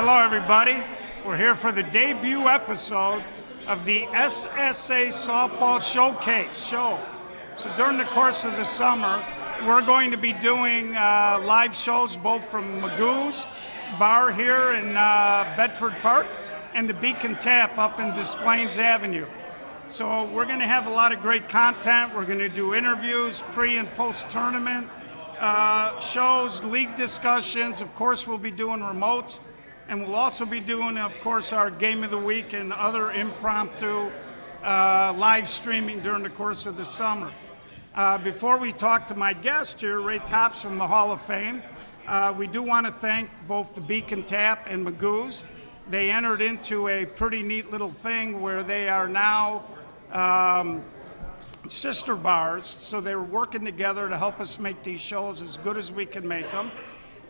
Hello, everybody. We're here for the debut episode of the SSA Softball Showcase show. So during the course of the summer, we're going to be doing live shows both from Magoo's bar here in Bedford Park and the Beacon Tap up in Des Plaines Avenue. So we're going to have a lot of great content. We're going to do interviews, pre and post tournament shows, league discussions. Of course, we'll be doing remotes. And we'll also be doing, of course, our Game of the Week and other impromptu live streaming during the course of the summer. Before we talk to my guest here, Ray Tops from the Hall of Fame, we do want to thank both the Beacon Tap and Magoo's. They entered into a pretty neat little thing where they are now sister bars, so they were working together to help us make these shows as good as we can make them.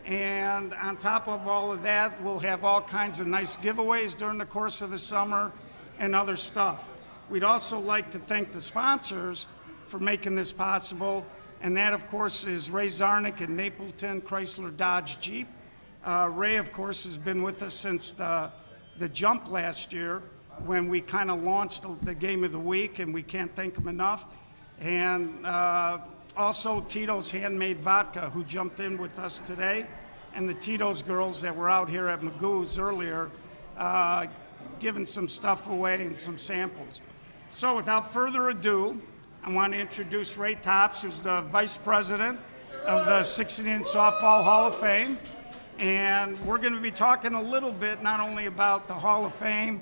And on top of all of that, we'll have all kinds of nice giveaways during the course of the summer and other stuff. We'd also like to thank the sponsors for making this possible, and that, of course, is Ray Czarnik and Napleton Chysler Dodge Jeep. Ray, of course, has been with us since the jump last year when we kind of launched the Game of the Week, and we can't thank him enough. And also Tito's Handmade Vodka, who jumped in with us today, and the Tito's girls that were out here at Magoo's earlier, giving some stuff away and some samples. So without further ado, I want to introduce Ray Tops, who's the Vice President of the 16-inch Softball Hall of Fame. And we're going to be talking a little bit not only about the Hall of Fame,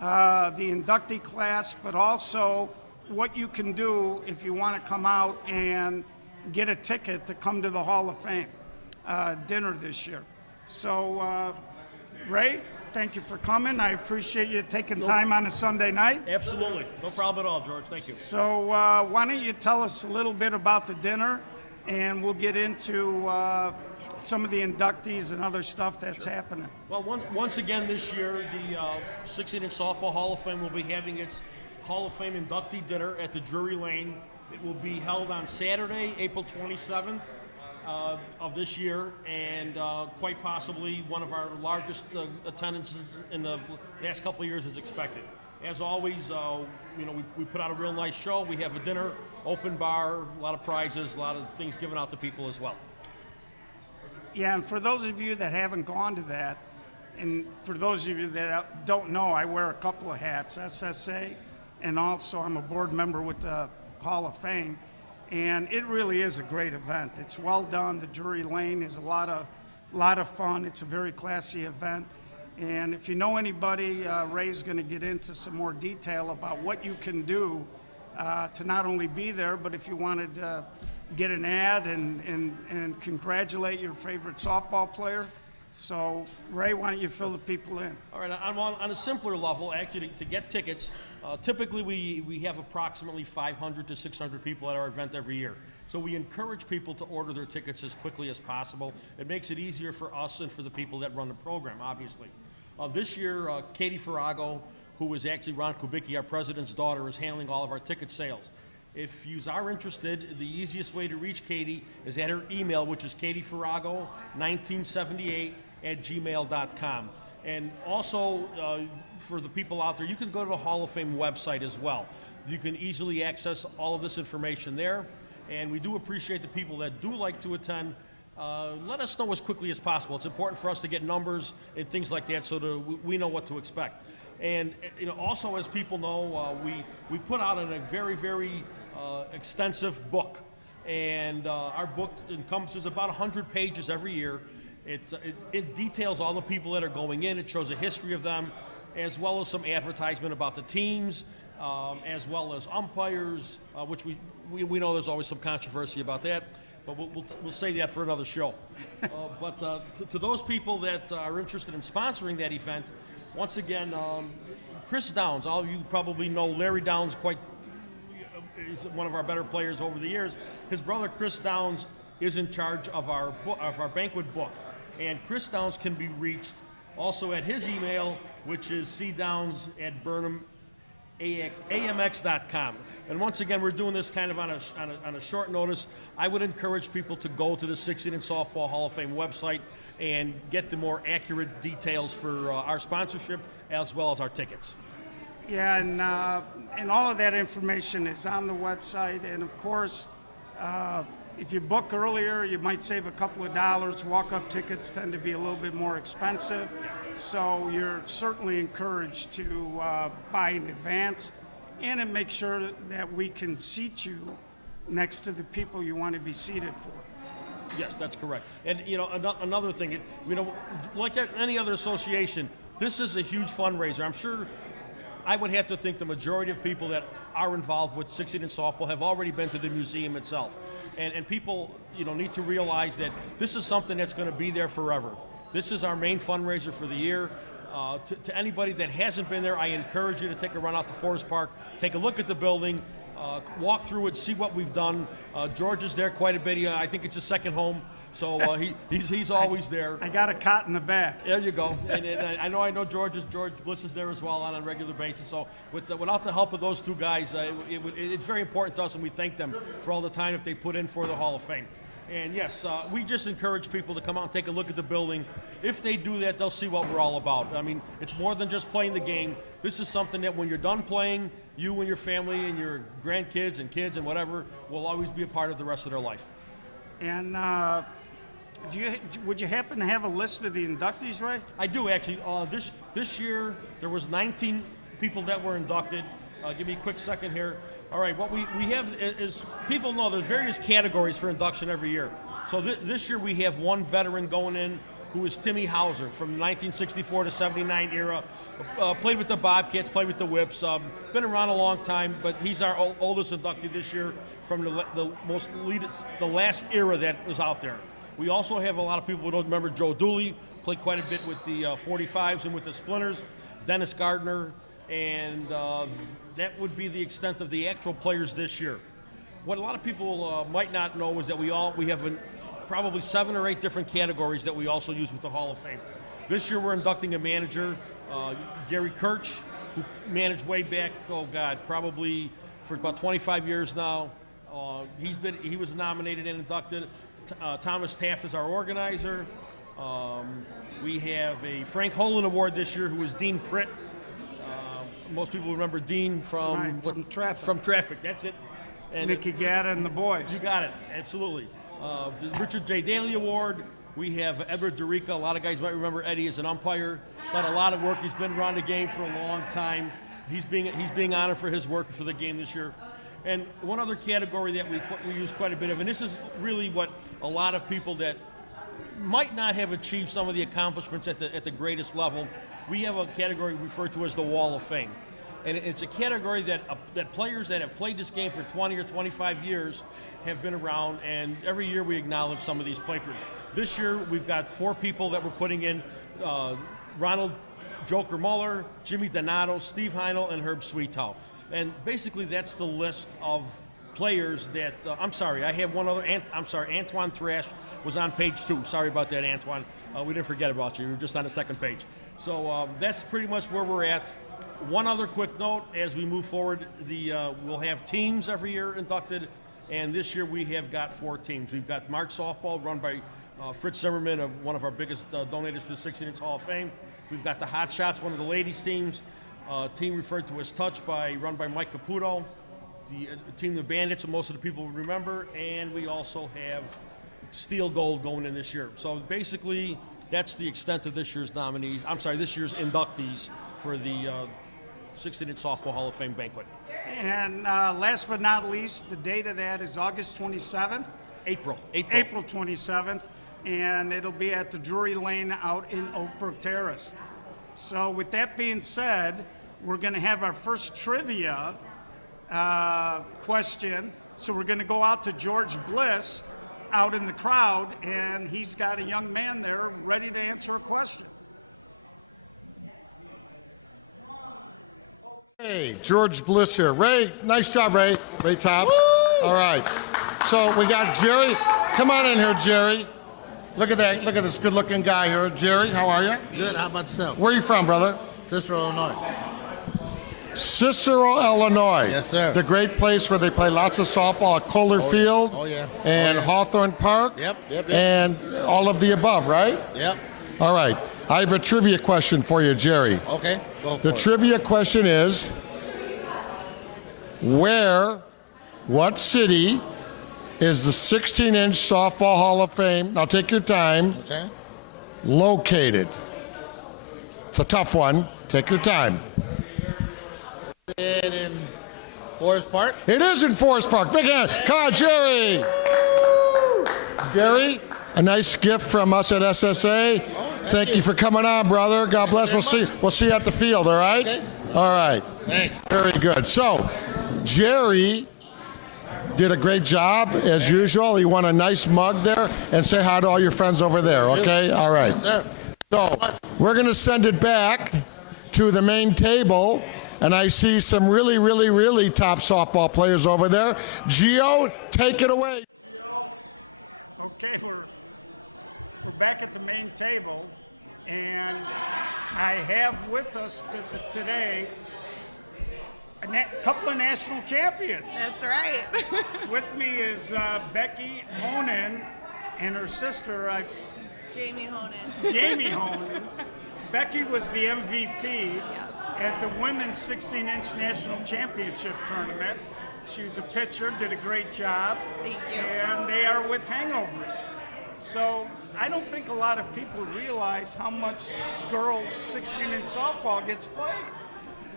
the inductee class, but also what you can do if you want to come out and get a ticket to come to the Hall of Fame dinner this year. So, Ray, thank you for coming. I appreciate you taking time on a Sunday night. Absolutely. No problem at all, George. Thank you. So why don't you tell us a little bit about the dinner, and we'll get into some of the inductees and other stuff that's happening. Well, once again this year, the 16-inch Softball Hall of Fame will be having its Hall of Fame inductee dinner at the Drury Lane. It will be held on Saturday, April 27th of this year, and quite possibly one of our largest attendances in the last couple of years is expected. As always, we put out a real nice show. We have a dinner, open bar, a lot of prizes, a lot of things given out to people as well. Yeah, and for those of you that haven't gone to that, and for those of you that don't know, I wear a couple of hats, SSA, and also I'm a board member with the Hall of Fame, and it really is a great event. It's well done. The Drury Lane is a lot of fun. It's a very classy event, and if you know anybody, Ray's going to get into some more detail about what you can do to not only be there, but if you wanted to get an ad and congratulate your favorite softball player. So, Ray, why don't you fill the people in? All right, on a simpler level, actually, to get tickets, typically we have approximately 500 to 600 people at our event every year. So we encourage people to order their tickets as quickly as possible. It makes it easier for us and for the people that run the program, obviously. This year, Katie Farrago, who is actually Ron Kubicki, our president's daughter, is handling all of our ticket sales. If you are interested, the easiest way to reach Katie is at her email, which is katiefarrago1978@gmail.com. And also, for the people out there, you can go to the Hall of Fame website as well. You can easily access all of this information there. And we do appreciate the people that do like to attend. Let us know as quickly as possible. It's important for us to get numbers and things like that so that we know what to expect. And also, as people know, we put out a very, very extensive book, and our book encompasses about 100 pages every year. It details all the people that are going in. It shows a history of them, as well as some advertisement about the teams, as well as umpires, which we know there's always some controversy about that, but we'll say that for another show. But to those people that are interested in sponsoring that event, once again, Chris Downs, all of you probably know Larry Downs is one of our better players over the years. His brother Chris Downs is in charge of our banquet book, and Chris Downs can be reached also at his email, which is cdowns@burnhamamx.com. And once again, we're doing this kind of on a short notice. I would encourage people to go to the 16-inch Softball Hall of Fame website and get the more accurate details for our sponsorship as well as our tickets. Yeah, and all of that information is on the website. And of course, if you book earlier, you might save a couple of dollars. Walk-up tickets tend to be a little bit more expensive. So you're certainly encouraged to buy in advance and make sure that we can seat you next to the people you want to be seated for. Yes, that's correct. And another thing, like any other association, this is a huge fundraiser. I'm sure I would have to think the majority of people that are involved with 16-inch softball have already been to the museum itself. And people, need to realize that this is something that's going to be there forever. This is our main fundraiser for the year. To anybody that hasn't been there, I encourage you to take a run out to Forest Park, take a look at the building, walk through it, see what we've done. George is there quite a bit. I think it's his second home, so he's always there. I got a cot in the back. There you go. And I know George Bliss is there as well on a regular basis. So without the help of those two guys, it's very important to us, and we thank them for all the time that they put in for the Hall of Fame. And yes, we just encourage people to come out and take a look at the building. If they do that, they'll see what we're all about. I mean, it's more than just playing the game. This is something that when you're done playing, you and your family and your grandkids and kids and whatever will always be a part of the rest of their life. And would you happen to have a list of the inductees, Ray? I do, actually. This year, there was 19 people that were inducted. Give me a quick second here. All right, what we have is, people know there's various categories for induction every year. So this year we have one veteran going in who is Timmy Hauser from the 1964 to 79 era. Played with the Bobcats, played with the Whips. Been around a long time, but he's our oldest inductee this year from the last era that was out there. We also have a lot of people who don't remember Joe Dooley, played quite a bit with the 45s and with the Splinters. Dennis Gardner. And that would be the extent of the actual players this year. What a lot of people might not know is that we have probably 7 or 8 different categories that we also use with the Hall of Fame. This year we're inducting a manager, Gary Kirch, who managed way back, probably for about 25 years now. He was nominated and inducted. Thomas Taft is our organizer. We have a Frank Holen Award this year, who is Dean Pritt. Most people remember Dean from Traffic. From Traffic, that's it. And Nicky Gatta and the boys. You got it, absolutely. The Richard J. Daly Award. We have Edward Dorica. A lot of guys might remember Eddie as an umpire. Done a lot of work. He's been around the game for a long time. He's being honored for his work for the game this year. And one other category that we use quite a bit of, and this is really what a lot of people that might not have achieved some of the accomplishments at the greatest level. We have a category referred to as the Wall of Fame. And it's a category that players that have played this game for 20 or 25 years have been around, and every year we acknowledge some of these players. This year we've got 4 people that we're putting in, Ronald Joker Muller, Jimmy Donato, Steve Heinel, and Herb Sweetow. And basically that's the list of players that, I have one other, Antoine Thrash was on page 2. Sorry about that, Antoine. We didn't forget about you. You were just on the second page. So that's pretty much where we're at. One other quick note, as we move forward, we'll have teams every year inducted, and this year we have got 4 teams. We've got March Softball, run by Fritz Zimmerman, one of our biggest donators for the 16-inch Hall of Fame. We've got the Hot Shots, one of the ladies' teams, team referred to as Touch, run by Mike Caputo. The team, the Bandits, most of the people remember, and we also have Steel Gold going in this year. So basically, that's the extent of this year's this year's inductees for the 16-inch Softball Hall of Fame banquet. And last but not least, the date of that is August 27th. April 27th, and it'll be at the Drury Lane out in Oak Brook Terrace. So with that being said, we're going to have our first trivia question. So we're going to go out to George Bliss out in the crowd, and he's got a young man there ready to answer a question. Hey, George Bliss here. Ray, nice job, Ray. Ray Tops. Woo! All right. So we got Jerry. Come on in here, Jerry. Look at that. Look at this good-looking guy here. Jerry, how are you? Good. How about yourself? Where are you from, brother? Cicero, Illinois. Cicero, Illinois. Yes, sir. The great place where they play lots of softball at Kohler Field. Oh, yeah. And Oh, yeah. Hawthorne Park. Yep. And all of the above, right? Yep. All right. I have a trivia question for you, Jerry. Okay. Go The for it. trivia question is, what city is the 16-inch Softball Hall of Fame, now take your time, Okay. located? It's a tough one. Take your time. In Forest Park. It is in Forest Park. Big hand. Come on, Jerry. Jerry, a nice gift from us at SSA. Thank you for coming on, brother. God bless. We'll see you at the field, all right? Okay. All right. Thanks. Very good. So, Jerry did a great job, as usual. He won a nice mug there. And say hi to all your friends over there, okay? All right. Yes, sir. So, we're going to send it back to the main table. And I see some really, really, really top softball players over there. Gio, take it away. Okay, we're back at the main table, and I have with us today a couple of national champions. That's right. With me is Becky Honan and her sister, Jamie Honan. Jamie Honan. Becky was the MVP Yeah. at the women's 16-inch national championship tournament. She was a pitcher, did a great job. Thank you. And they are with hangovers. So I don't think a lot of people realize how much girls 16-inch softball gets played.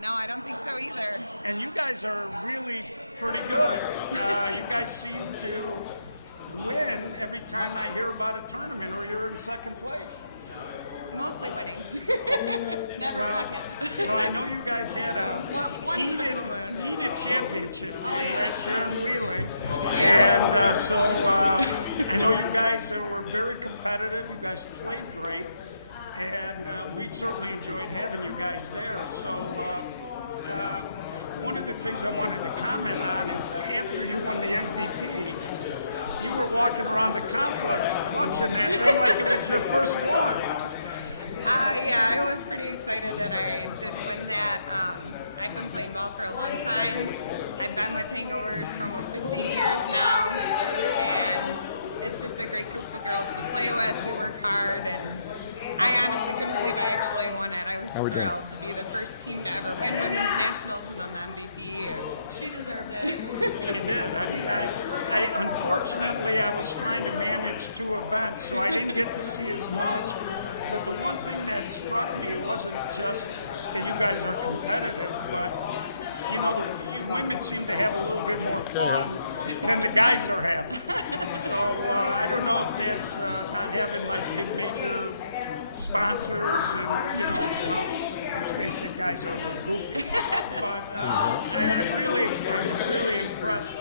No, I don't think so either. And you guys are really pretty good. You guys seem to win every time I hear about a tournament, or you're in second place. Mostly winning. Never second. Well, I know you guys had a Once in a blue moon. heated championship Oh, yeah. last year in Wheeling. And so I know you guys were very competitive. You guys played great. And we certainly enjoyed having you guys there. So one of the things I wanted to comment on is after you won the MVP, you were walking around the complex clutching that thing like it was your first one. Yeah, I was pretty excited that I did win that. I've been playing ball for a long time. I've been with Hangovers for almost 15 years now, and it's just a great group of girls to play with. We work hard, and I honestly couldn't believe I actually won it. I was How we doing? thrilled to be the first team to ever win women's nationals and I'm MVP. She deserved it. She did. Unfortunately, I was trying to manage two events, so I didn't get to see as much. But the one thing that struck me wasn't just that you guys are competitive, but you know, the women seem to have a little bit more fun than the guys are having. So I don't know if that's not having like big major sponsors and well, let's face it, guys are a little goofy. But I was really impressed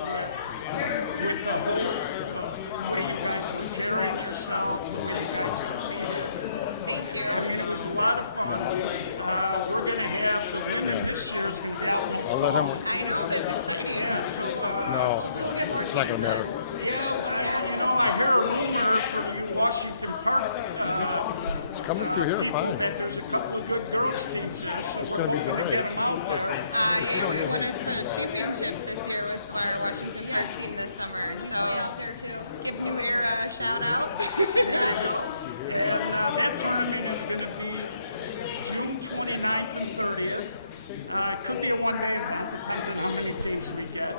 with the whole way you guys were carrying yourselves, the way you guys competed. Thank you. I mean, it was a lot of fun. We're going to have the women this year is going to be out in the I'll let him. I know, that's exciting. Yeah, so No, it's not going to matter. I hear a rumor for you Washington Park It's coming through here, people fine. that there's a couple of good girls teams there, so we're hoping to get them out there. Yeah, we won a championship this year with our Washington Park team this summer. So out there too. Give New Era a shout out. And that tournament is going to be June 29th and 30th. It could be a one-day event, depends on how many teams we get.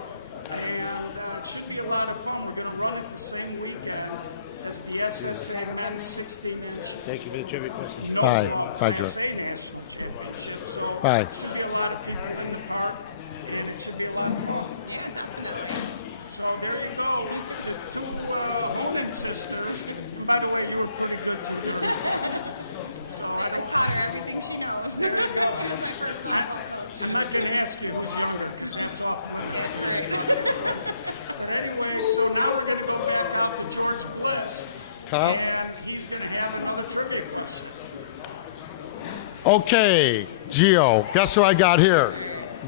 And it should be a lot of fun. We're going to run it the same weekend as the SSA Men's 16-inch Thank you for the trivia question. Bye. Bye, Class Joe. A National Championship. So Bye. it should be a lot of people in the park, and it should be a lot of fun. Yeah, definitely. So there you go, the two Honan sisters. And by the way, you were pretty good too. So I taught her everything she knows. there you go. She was my first softball coach. I'm not going to ask you who's younger because that's off limits. That's right. But anyway, so now we're going to go back out to George Bliss, Kyle? and he's going to have another trivia question. Okay, Gio, guess who I got here?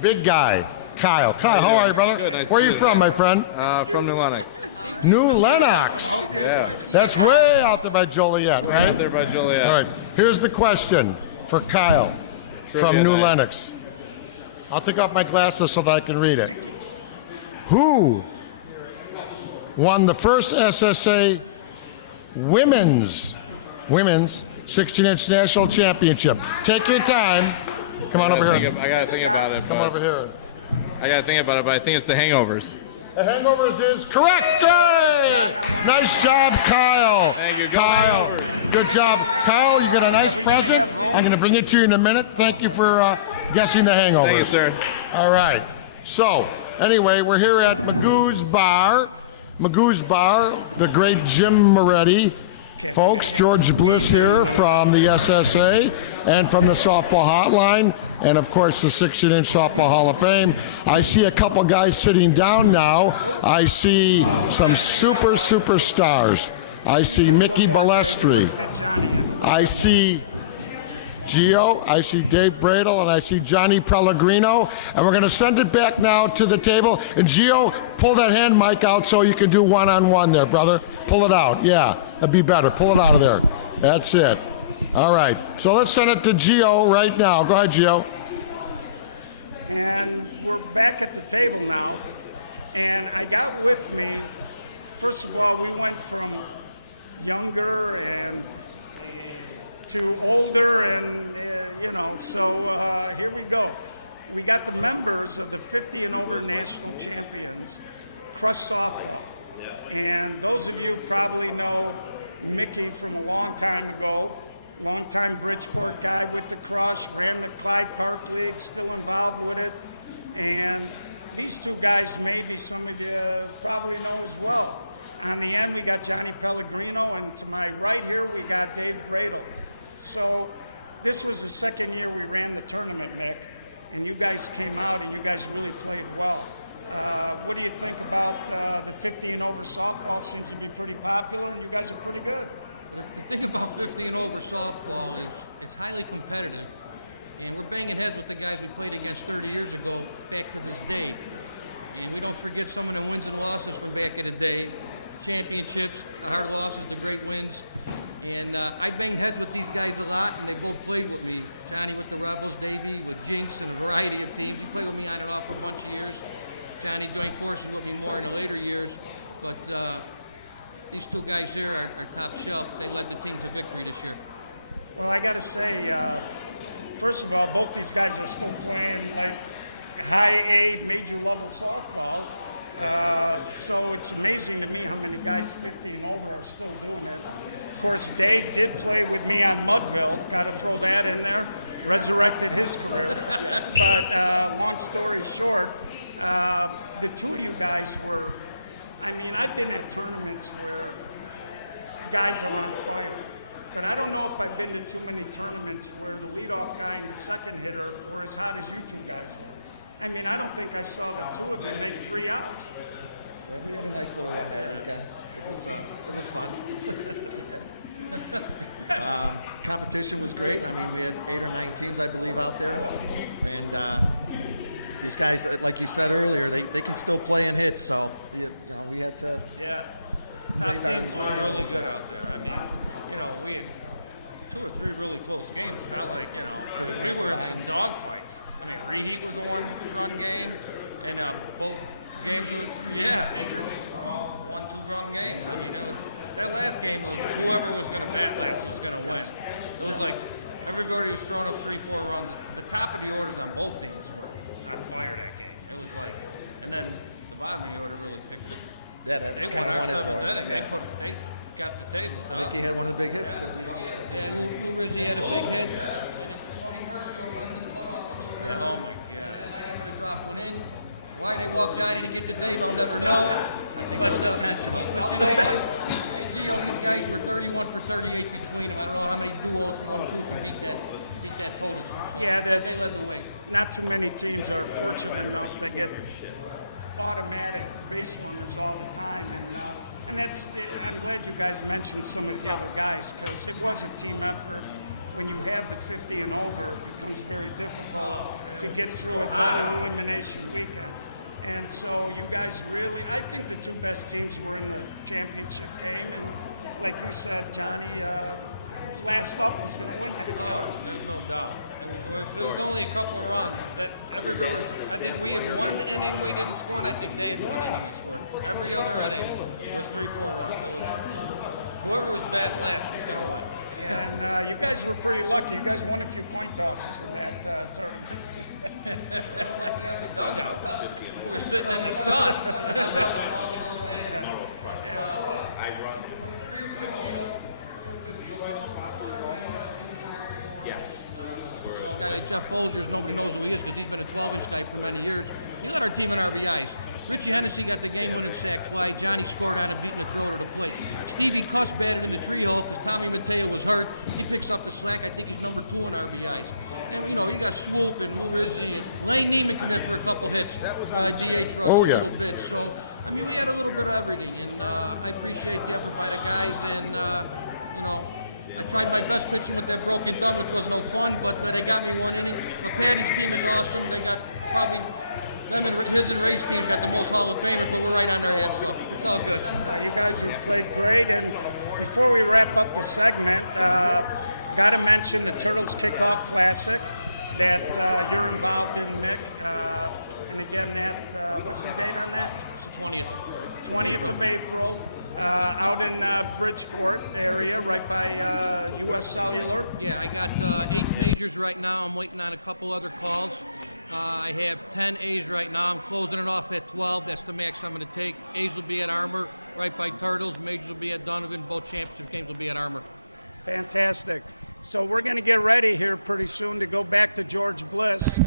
Big guy, Kyle. Kyle, how are you, brother? Good, nice Where to are you meet from, you. my friend? From New Lenox. New Lenox. Yeah. That's way out there by Joliet, right? Out there by Joliet. All right, here's the question for Kyle from Trivia New night. Lenox. I'll take off my glasses so that I can read it. Who won the first SSA women's 16-inch national championship? Take your time. Come on over here. I gotta think about it. Come on over here. I gotta think about it, but I think it's the Hangovers. The Hangovers is correct. Great. Nice job, Kyle. Thank you. Go Kyle. Hangovers. Good job. Kyle, you get a nice present. I'm going to bring it to you in a minute. Thank you for guessing the Hangovers. Thank you, sir. All right. So, anyway, we're here at Magoo's Bar. Magoo's Bar, the great Jim Moretti. Folks, George Bliss here from the SSA and from the Softball Hotline, and of course the 16-inch Softball Hall of Fame. I see a couple guys sitting down now. I see some superstars. I see Mickey Balestra. I see Gio, I see Dave Bradle, and I see Johnny Pellegrino. And we're going to send it back now to the table. And Gio, pull that hand mic out so you can do one-on-one there, brother. Pull it out. Yeah, that'd be better. Pull it out of there. That's it. All right. So let's send it to Gio right now. Go ahead, Gio. And we're back at the table now. And I got with me, first of all, we went from younger and to older, and so here we go. We got the members of the 50 and over national champions, Crush Softball. And those of you probably know Mickey from a long time ago, longtime Bridgeport guy with the Crush, ran the Clyde Park League, still involved with it. And these two guys, maybe some of you probably know as well. On the end, we got Johnny Pellegrino, and to my right here, we got Dave Bradle. So this was the second year we ran the tournament, Mick, and you guys came out and you guys really played well. What do you think about the 50 and over softball? Seems to be pretty popular, and you guys are pretty good. The thing about 50 and over softball is it's highly competitive, and we're banging heads with the guys we played against 30 years ago back to this day. And we don't forget some of the wins and losses from back in the day, championships, the hard losses, the great wins. And I banged heads with these guys a lot, and they both played with me. Johnny with the Rebels, Davey with Jinx, and a variety of teams. He played with me on and off for a bunch of years. Johnny joined forces with me more in the later years. But these two guys here are top shelf. They led the team to victory this year. Well, I got to say, first of all, both these guys are still playing like high A major level softball. So it's amazing to me how many guys 50 and over are still doing it. Of course, Dave did play with me on Mudville. Got to throw that in there. Resurrected his career. But long story short, the two of you guys were, I've been at tournaments where guys are on fire. But I don't know if I've been to too many tournaments where the leadoff guy and the second hitter were as hot as you two guys were. I don't think I saw the two of you make 3 outs. Yeah, we had a nice little run there, okay? It was fun. Competition was great. We had 8 or 9 teams, I believe, out there. And these guys, like you said earlier, they can still play and hit, so we had to... Yeah, top teams were really good out there. We had 2 or 3 really close games. It's not like, we were in some dogfights. Reheat was a 1-run game, and both games were, all 1-2-run games. It was, that last game was whoever was going to bat last was going to win. It was like everybody was throwing up 3-4 runs. The top of the orders on both teams were on fire that game. It was like, and then the bottom of the order really picked it. Yeah, they won our 7th inning. They got the table to I think us. he had one of the big hits. Yeah, Lou Rizzi had a big hit. Oh my God. They dropped one in. Why they walked Johnny to get to Dave, I'll never know. I think that was intentional. But these guys were 31 for 38 between them. I don't know how many duos 1-2 can beat that total. Yeah, they led the way. Not too many teams are fortunate enough to get automatic base runners all the time, and that's. I'm glad you guys mentioned some of the other guys, because it was a team effort. When you have the 50 and over, it becomes very difficult to get through a double elimination weekend. And so you guys really, I think the 2 best teams were in the championship game, and like you said, Johnny, last up was going to win that. There's no doubt. There was only a couple of runs that every really. I think we had one inning we didn't score, and I think Dave scored. Every other inning was 3-4 runs. It was, whoever was batting last was going to win. Yeah, and you guys were pretty lucky. You guys won a few point tosses in that tournament. Dugouts. We're sitting in the sun. A guy like Jeff Folgers, nobody knows who he is because he's been a 12-inch guy for many years. He led our team in RBIs. Richie Hennessy got the game-winning sac fly. Johnny scored on it, beating the throw to the plate. Stevie Cuss batted in the tree hole because Tommy Mateo was hurt. He picks up the slack. I think he's number 2 in RBIs. And, you know, you got Swoop and Lou Rizzi and Lane Neiman come in for a couple hits. That was DH for us a little bit. So, I mean, we had a little bit of everything. And I appreciate the effort by the guys. And, you know, I tried my best pitching with that broken thumb, which was no fun, but they got me one inning. But Patty's team is awesome. They got probably them and his and Ray's team got the most Hall of Famers, but we're right on their ass, so it's all good. You guys have played great, and before we wrap up the segment, got to mention the Turtles Kickoff Classic that you're involved in, Mick. And again, that what's the date on that? It's the 20th. 20th of April. Out in Bridgeport area, right by U.S. Cellular. Yeah, I got 8 majors right now. I'm waiting on a couple other calls. I have 10 A's right now. I'm closing it off at 12. That's the max I'm going to take. A's will be at Armour, right by Turtles. Majors will be at Donovan. Both championship games will be at Armour. Fantastic. So we're going to get ready here pretty soon to go back to George Bliss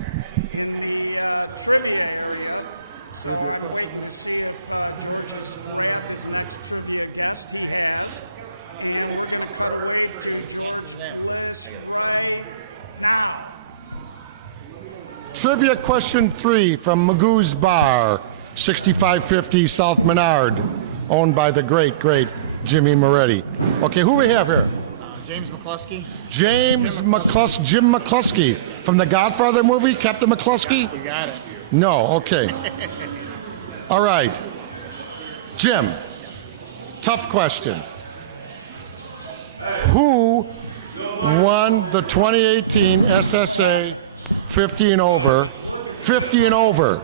in the trivia area. So I'm waiting to see if George has grabbed his next trivia guest. He has. And we're going to cut away to George Bliss right now. Trivia question 3 from Magoo's Bar. SSA Softball Showcase. Owned by the great Jimmy Moretti. James all right. Jim, tough question. Hey, your microphone is recording. What happened? Well, it's working, but you gotta talk into it.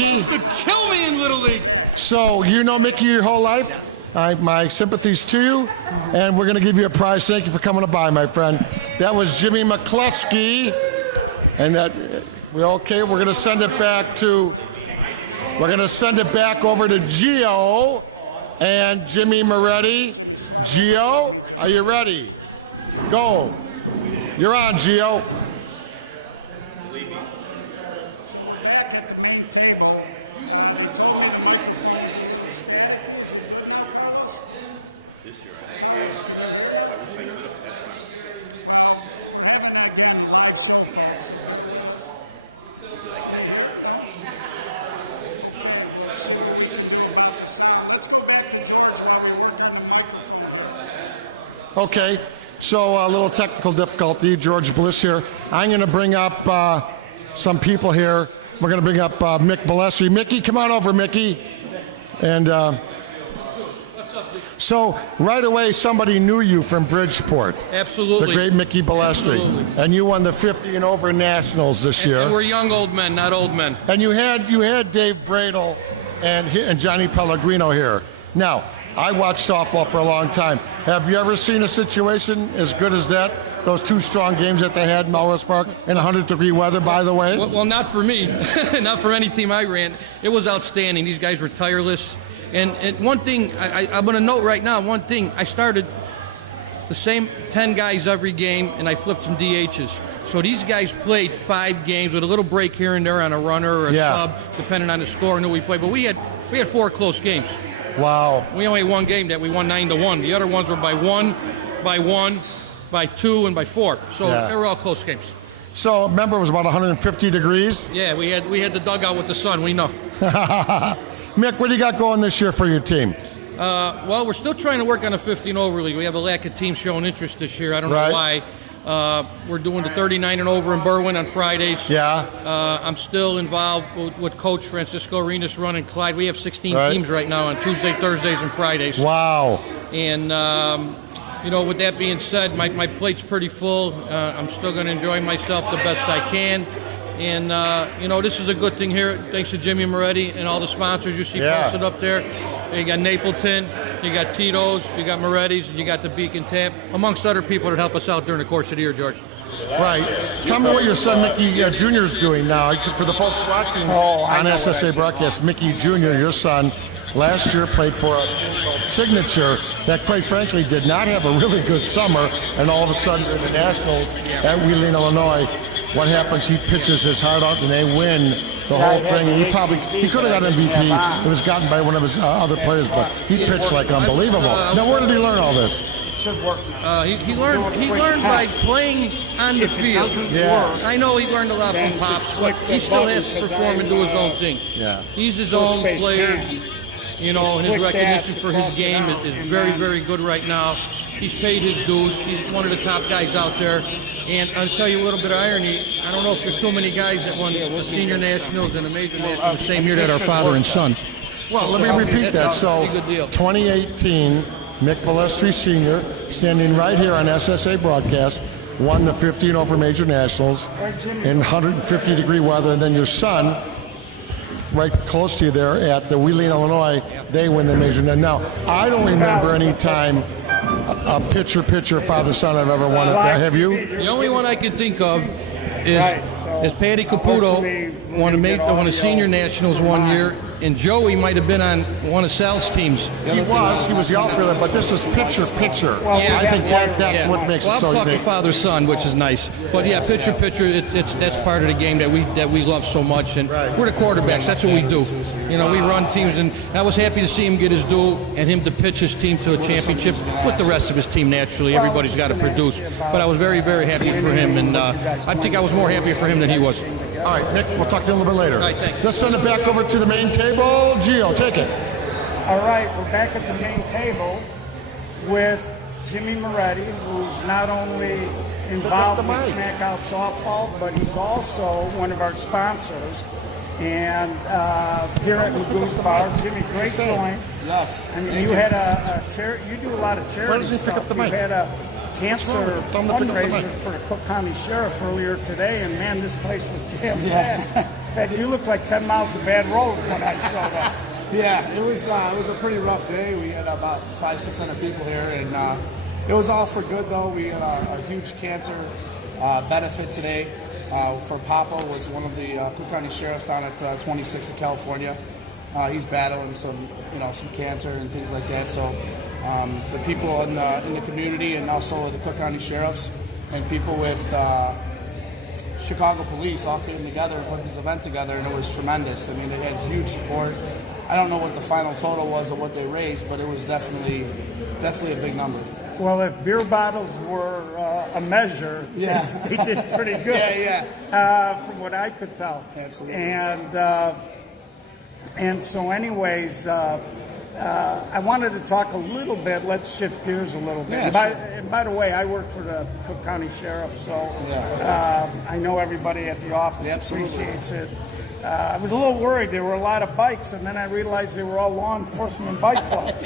Well, he won't know until we go back. I think it was staticky because I was moving it. Take it off and just talk about this thing. Jimmy, slide over toward me just a little. So we're back at the main table. They told me the microphone was a little staticky. Is it good now, Carlos? Carlos, can you hear now? Well, we're having, again, a live show, folks, so bear with us. Can you hear? No? Okay, we'll see what we can do about the sound. Let's go back to George while we work on the microphone here. So... Mick, what do you got going this year for your team? Well, we're still trying to work on a 50 and over. We have a lack of teams showing interest this year. I don't know why. We're doing the 39 and over in Berwyn on Fridays. Yeah. I'm still involved with Coach Francisco Arenas running Friday. We have 16 teams right now on Tuesday, Thursdays, and Fridays. Wow. And, with that being said, my plate's pretty full. I'm still going to enjoy myself the best I can. And, this is a good thing here. Thanks to Jimmy Moretti and all the sponsors you see posted up there. You got Napleton, you got Tito's, you got Moretti's, you got the Beacon Cat, amongst other people that help us out during the course of the year, George. You covered the earpiece. Oh, I know what I did wrong. I know what happened. See, I had the APV, but I didn't have on. That's why. It should work now. It should work now. So we'll do a quick test. If it doesn't work, then just click the button, because I'm first base can. Just click that to cross it out, and then here, we'll do this then. This should work then. So tell me if it does. Where'd Jimmy go? Well, let's hope so. Let's hope so. Hey, this is the Live TV, you're the guinea pig. This is the Kings. Right, so hopefully we're going to get audio through mine. The other thing is, next time we do this, we'll get 2 mics going. Well, we have wireless mics. We should be using those. Yeah, we'll do that. We got enough battery too, so you're good. What are some things you're going to ask? Well, I was just going to ask you about winning, what you guys went through, how you guys came together. All right, we're back at the main table with Jimmy Moretti, who's not only involved with Smack Out Softball, but he's also one of our sponsors. And here at Magoo's Bar, Jimmy, great joint. Yes. I mean, you had a charity. You do a lot of charity stuff. You had a cancer fundraiser for the Cook County Sheriff earlier today, and man, this place was jam-packed. In fact, you looked like 10 miles of bad road when I showed up. Yeah, it was a pretty rough day. We had about 500-600 people here, and it was all for good though. We had a huge cancer benefit today. For Papa was one of the Cook County Sheriffs down at 26th of California. He's battling some cancer and things like that. So the people in the community, and also the Cook County Sheriffs and people with Chicago Police all came together and put this event together, and it was tremendous. I mean, they had huge support. I don't know what the final total was of what they raised, but it was definitely a big number. Well, if beer bottles were a measure, they did pretty good. From what I could tell. Absolutely. And so, anyways, I wanted to talk a little bit. Let's shift gears a little bit. And by the way, I work for the Cook County Sheriff, so I know everybody at the office appreciates it. I was a little worried. There were a lot of bikes, and then I realized they were all law enforcement bike clubs.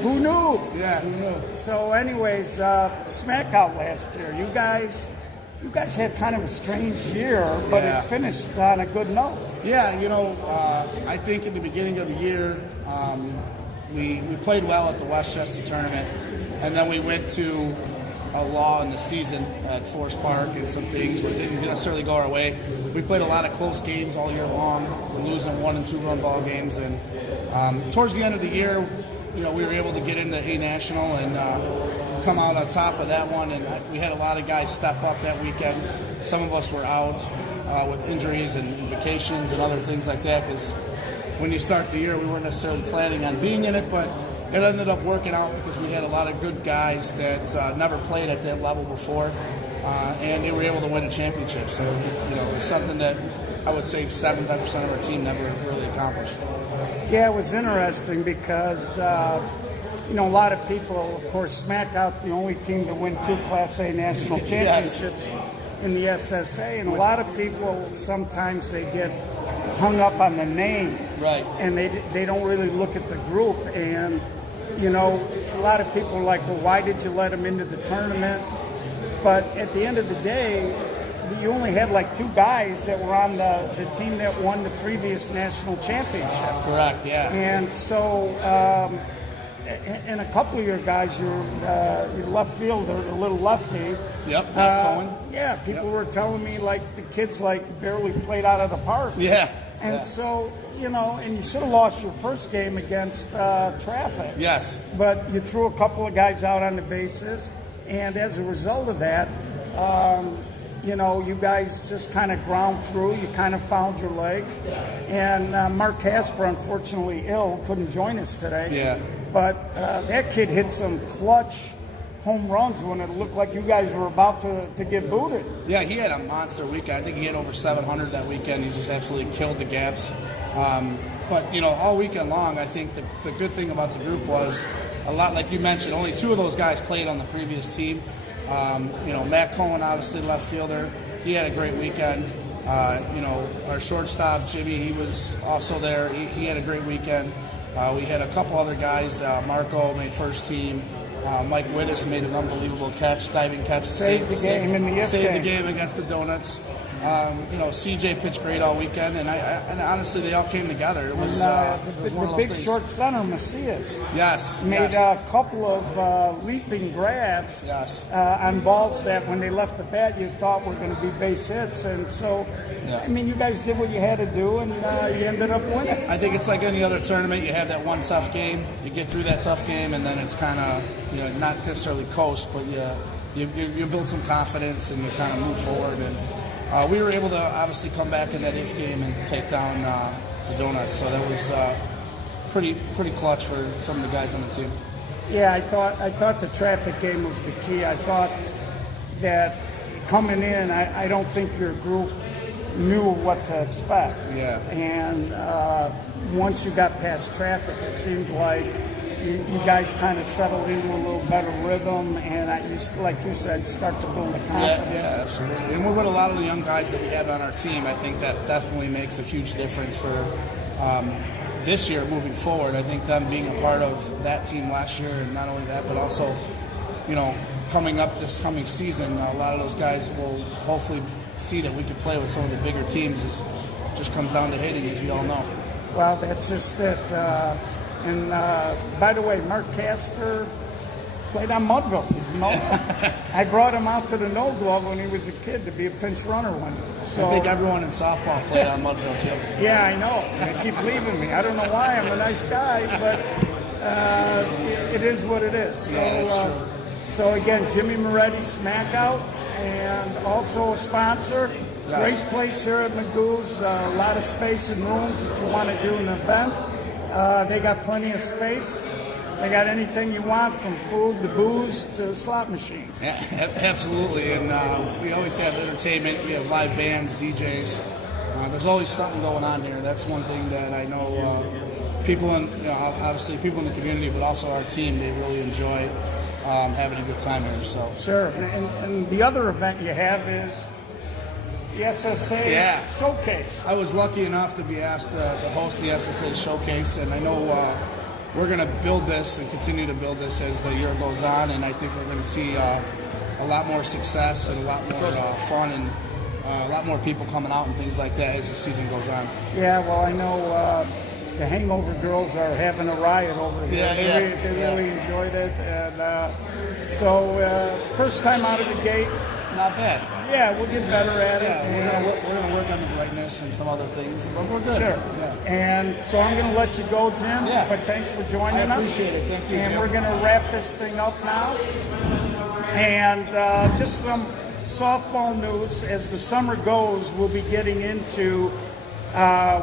Who knew? Yeah, who knew? So, anyways, Smack Out last year. You guys had kind of a strange year, but it finished on a good note. Yeah, I think in the beginning of the year, we played well at the Westchester tournament, and then we went to a law in the season at Forest Park, and some things didn't necessarily go our way. We played a lot of close games all year long. We're losing 1- and 2-run ball games, and towards the end of the year, we were able to get into A National and come out on top of that one. And we had a lot of guys step up that weekend. Some of us were out with injuries and vacations and other things like that, because when you start the year, we weren't necessarily planning on being in it, but it ended up working out because we had a lot of good guys that never played at that level before, and they were able to win a championship. So, it's something that I would say 75% of our team never really accomplished. Yeah, it was interesting because you know, a lot of people, of course, smack out the only team to win 2 Class A national championships in the SSA, and a lot of people sometimes they get hung up on the name, Right. and they don't really look at the group. And you know, a lot of people are like, well, why did you let them into the tournament? But at the end of the day, you only had like 2 guys that were on the team that won the previous national championship. Correct, yeah. And so, and a couple of your guys, your left fielder, a little lefty. Yep, Cohen. Yeah, people were telling me like the kids like barely played out of the park. Yeah. And so, you know, and you should have lost your first game against Traffic. Yes. But you threw a couple of guys out on the bases, and as a result of that, you know, you guys just kind of ground through. You kind of found your legs. And Mark Casper, unfortunately ill, couldn't join us today. Yeah. But that kid hit some clutch home runs when it looked like you guys were about to get booted. Yeah, he had a monster weekend. I think he had over 700 that weekend. He just absolutely killed the gaps. But, you know, all weekend long, I think the good thing about the group was a lot, like you mentioned, only 2 of those guys played on the previous team. You know, Matt Cohen, obviously left fielder, he had a great weekend. You know, our shortstop, Jimmy, he was also there. He had a great weekend. We had a couple other guys. Marco made first team. Mike Wittes made an unbelievable catch, diving catch. Saved the game in the game. Saved the game against the Donuts. You know, CJ pitched great all weekend, and honestly, they all came together. It was, it was one the of those big things. short center, Macias. Yes. Made yes. a couple of leaping grabs on balls that when they left the bat you thought were going to be base hits. And so, I mean, you guys did what you had to do, and you ended up winning. I think it's like any other tournament. You have that one tough game, you get through that tough game, and then it's kind of, you know, not necessarily coast, but you build some confidence and you kind of move forward. And we were able to obviously come back in that 8th game and take down the Donuts. So that was pretty clutch for some of the guys on the team. Yeah, I thought the traffic game was the key. I thought that coming in, I don't think your group knew what to expect. Yeah. And once you got past traffic, it seemed like you guys kind of settled into a little better rhythm, and like you said, start to build the confidence. Yeah, absolutely. And with a lot of the young guys that we have on our team, I think that definitely makes a huge difference for this year moving forward. I think them being a part of that team last year, and not only that, but also, you know, coming up this coming season, a lot of those guys will hopefully see that we can play with some of the bigger teams. It just comes down to hitting, as we all know. Well, that's just it. And by the way, Mark Casper played on Mudville. Did you know that? I brought him out to the No Glove when he was a kid to be a pinch runner one year. So I think everyone in softball played on Mudville too. Yeah, I know. They keep leaving me. I don't know why. I'm a nice guy, but it is what it is. So again, Jimmy Moretti, Smack Out, and also a sponsor. Great place here at Magoo's. A lot of space and rooms if you want to do an event. They got plenty of space. They got anything you want, from food to booze to slot machines. Yeah, absolutely, and we always have entertainment. We have live bands, DJs. There's always something going on here. That's one thing that I know people in, obviously people in the community, but also our team, they really enjoy having a good time here. So sure, and the other event you have is the SSA Showcase. I was lucky enough to be asked to host the SSA Showcase, and I know we're going to build this and continue to build this as the year goes on, and I think we're going to see a lot more success and a lot more fun and a lot more people coming out and things like that as the season goes on. Yeah, well, I know the Hangover girls are having a riot over here. They really enjoyed it, and so first time out of the gate. Not bad. Yeah, we'll get better at it. Yeah, we're going to work on the brightness and some other things, but we're good. Sure. Yeah. And so I'm going to let you go, Jim. Yeah. But thanks for joining us. I appreciate it. Thank you, And Jim. we're going to wrap this thing up now. And just some softball news. As the summer goes, we'll be getting into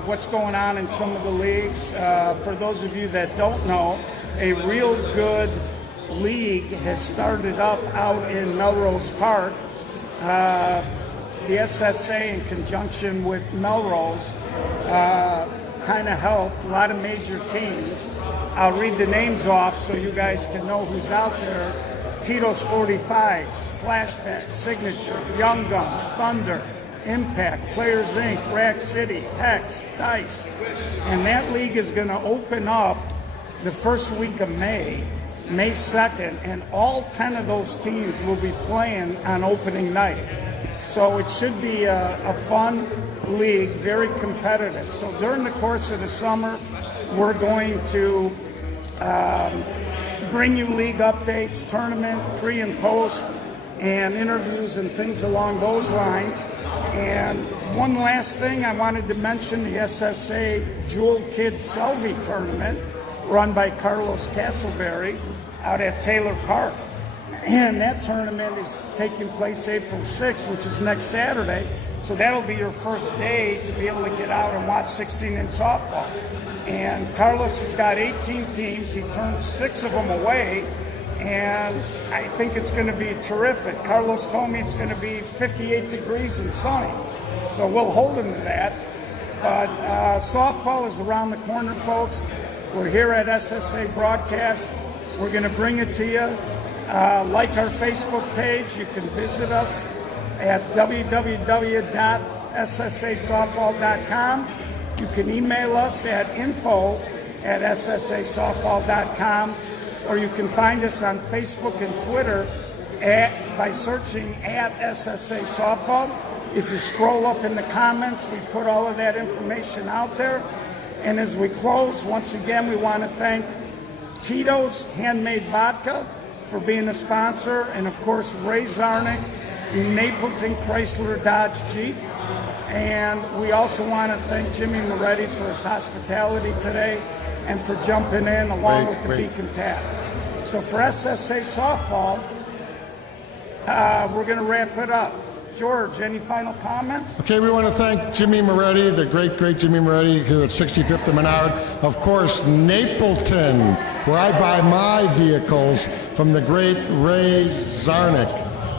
what's going on in some of the leagues. For those of you that don't know, a real good league has started up out in Melrose Park. The SSA, in conjunction with Melrose, kind of help, a lot of major teams. I'll read the names off so you guys can know who's out there. Tito's 45s, Flashback, Signature, Young Guns, Thunder, Impact, Players Inc., Rack City, Hex, Dice. And that league is going to open up the first week of May 2nd, and all 10 of those teams will be playing on opening night. So it should be a fun league, very competitive. So during the course of the summer, we're going to bring you league updates, tournament, pre and post, and interviews and things along those lines. And one last thing I wanted to mention, the SSA Jewel Kid Selby tournament run by Carlos Castleberry out at Taylor Park. And that tournament is taking place April 6th, which is next Saturday. So that'll be your first day to be able to get out and watch 16-inch softball. And Carlos has got 18 teams. He turned 6 of them away. And I think it's going to be terrific. Carlos told me it's going to be 58 degrees and sunny. So we'll hold him to that. But softball is around the corner, folks. We're here at SSA Broadcast. We're going to bring it to you. Like our Facebook page. You can visit us at www.ssasoftball.com. You can email us at info@ssasoftball.com, or you can find us on Facebook and Twitter by searching @SSA Softball. If you scroll up in the comments, we put all of that information out there. And as we close, once again, we want to thank Tito's Handmade Vodka for being a sponsor, and of course Ray Czarnik, Napleton Chysler Dodge Jeep. And we also want to thank Jimmy Moretti for his hospitality today and for jumping in along with the Beacon Tap. So for SSA Softball, we're going to wrap it up. George, any final comments? Okay, we want to thank Jimmy Moretti, the great Jimmy Moretti, here at 65th and Menard. Of course, Napleton, where I buy my vehicles from the great Ray Czarnik.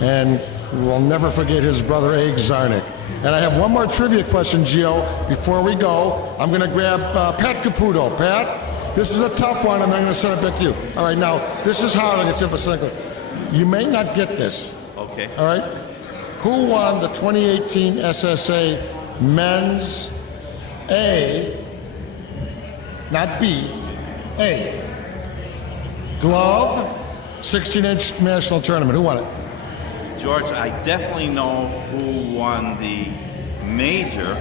And we'll never forget his brother, Egg Czarnik. And I have one more trivia question, Gio, before we go. I'm going to grab Pat Caputo. Pat, this is a tough one, and then I'm going to send it back to you. All right, now, this is hard. I'm going to emphasize. You may not get this. Okay. All right? Who won the 2018 SSA Men's A, not B, A, Glove 16-inch national tournament? Who won it? George, I definitely know who won the major.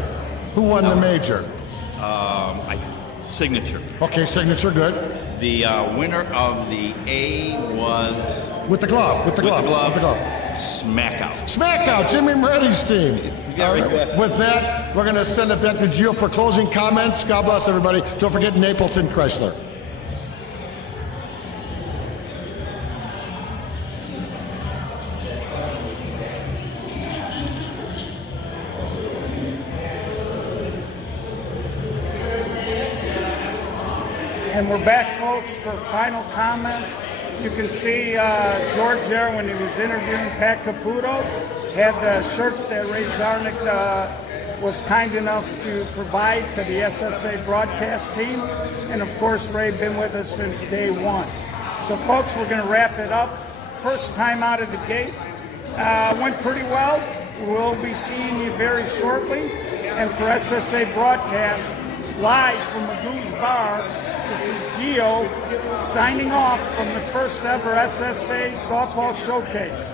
Who won the major? Signature. Okay, Signature, good. The winner of the A was... With the glove, with the glove. Smack Out. Smack Out, Jimmy Moretti's team. With that, we're going to send it back to Gio for closing comments. God bless everybody. Don't forget Napleton Chysler. And we're back, folks, for final comments. You can see George there when he was interviewing Pat Caputo had the shirts that Ray Czarnik was kind enough to provide to the SSA broadcast team. And of course, Ray's been with us since day one. So folks, we're going to wrap it up. First time out of the gate. Went pretty well. We'll be seeing you very shortly. And for SSA broadcast, live from Magoo's Bar, this is Gio signing off from the first ever SSA Softball Showcase.